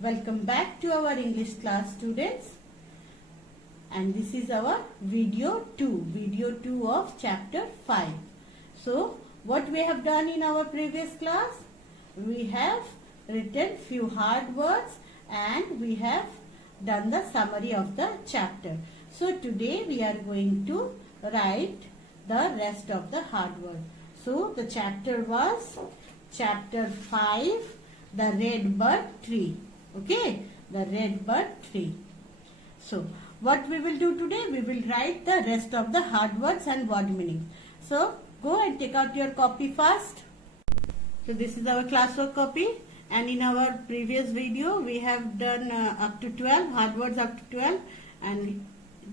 Welcome back to our English class, students. And this is our video 2 of chapter 5. So, what we have done in our previous class? We have written few hard words and we have done the summary of the chapter. So, today we are going to write the rest of the hard word. So, the chapter was chapter 5, the red bird tree. Okay, the red bird tree. So, what we will do today? We will write the rest of the hard words and word meanings. So, go and take out your copy first. So, this is our classwork copy. And in our previous video, we have done up to 12, hard words up to 12. And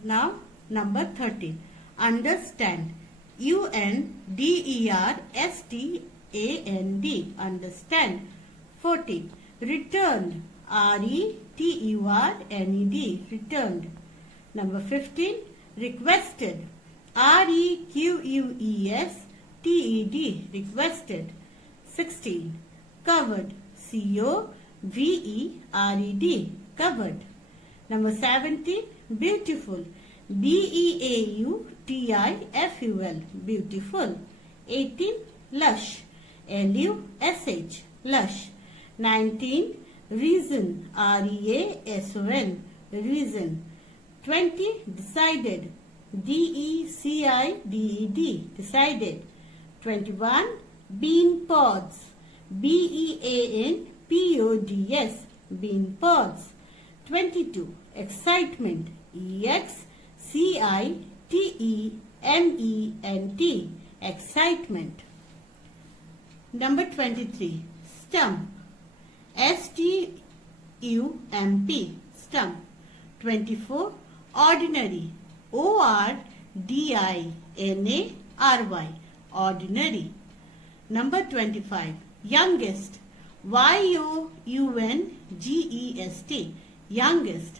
now, number 13. Understand. U-N-D-E-R-S-T-A-N-D. Understand. 14. Returned. R-E-T-U-R-N-E-D. Returned. Number 15. Requested. R-E-Q-U-E-S-T-E-D. Requested. 16. Covered. C-O-V-E-R-E-D. Covered. Number 17. Beautiful. B-E-A-U-T-I-F-U-L. Beautiful. 18. Lush. L-U-S-H. Lush. 19. Reason. R-E-A-S-O-N. Reason. 20. Decided. D-E-C-I-D-E-D. Decided. 21. Bean pods. B-E-A-N-P-O-D-S. Bean pods. 22. Excitement. E-X-C-I-T-E-M-E-N-T. Excitement. Number 23. Stump. S-T-U-M-P. Stump. 24. Ordinary. O-R-D-I-N-A-R-Y. Ordinary. Number 25. Youngest. Y-O-U-N-G-E-S-T. Youngest.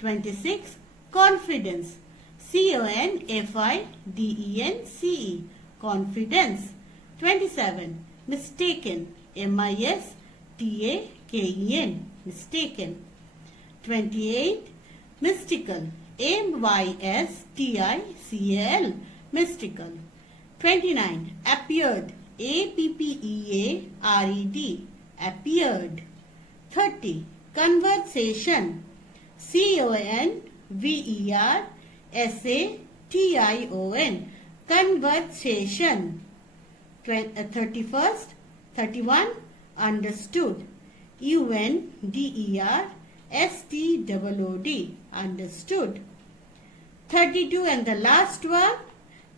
26. Confidence. C-O-N-F-I-D-E-N-C-E. Confidence. 27. Mistaken. M-I-S-T-A-K-E-N. Mistaken. 28. Mystical. M-Y-S-T-I-C-A-L. Mystical. 29. Appeared. A-P-P-E-A-R-E-D. Appeared. 30. Conversation. C-O-N-V-E-R-S-A-T-I-O-N. Conversation. 31. Understood. U-N-D-E-R-S-T-O-O-D. Understood. 32 and the last one.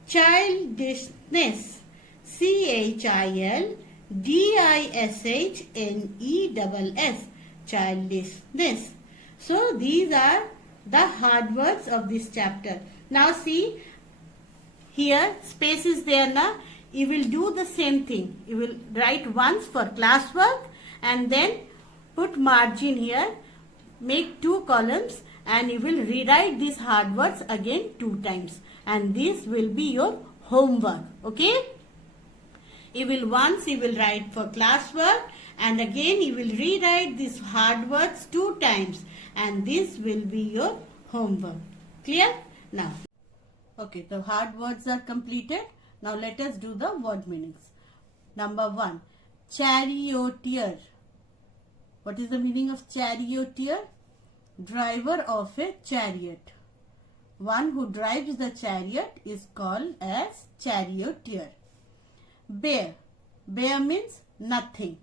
Childishness. C-H-I-L-D-I-S-H-N-E-S-S. Childishness. So these are the hard words of this chapter. Now see, here space is there now. You will do the same thing. You will write once for classwork and then put margin here. Make 2 columns and you will rewrite these hard words again 2 times. And this will be your homework. Okay? You will write for classwork and again you will rewrite these hard words 2 times. And this will be your homework. Clear? Now. Okay, the hard words are completed. Now let us do the word meanings. Number 1. Charioteer. What is the meaning of charioteer? Driver of a chariot. One who drives the chariot is called as charioteer. Bare. Bare means nothing.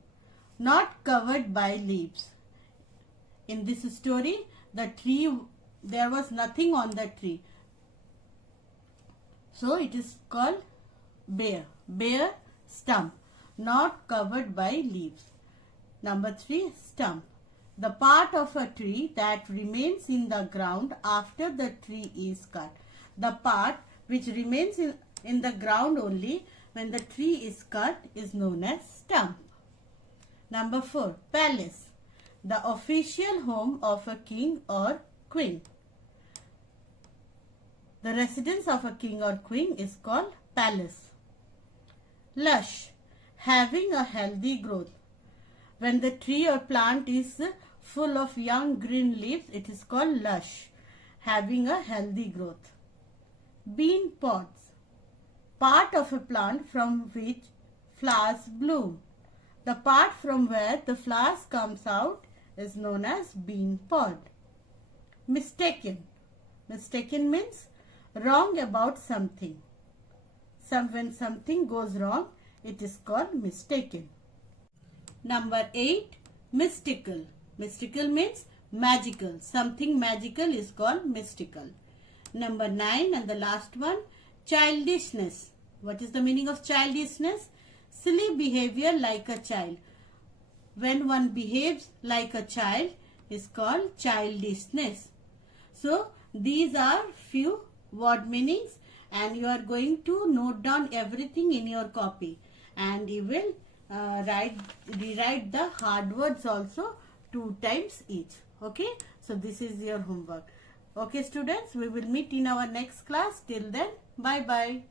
Not covered by leaves. In this story, the tree, there was nothing on the tree. So it is called bare. Bare stump. Not covered by leaves. Number 3. Stump. The part of a tree that remains in the ground after the tree is cut. The part which remains in the ground only when the tree is cut is known as stump. Number 4. Palace. The official home of a king or queen. The residence of a king or queen is called palace. Lush. Having a healthy growth. when the tree or plant is full of young green leaves, it is called lush, having a healthy growth. Bean pods, part of a plant from which flowers bloom. The part from where the flowers comes out is known as bean pod. Mistaken. Mistaken means wrong about something. When something goes wrong, it is called mistaken. Number 8, mystical. Mystical means magical. Something magical is called mystical. Number 9 and the last one, childishness. What is the meaning of childishness? Silly behavior like a child. When one behaves like a child is called childishness. So these are few word meanings, and you are going to note down everything in your copy, and you will rewrite the hard words also 2 times each. Okay, so this is your homework. Okay students, we will meet in our next class. Till then, bye bye.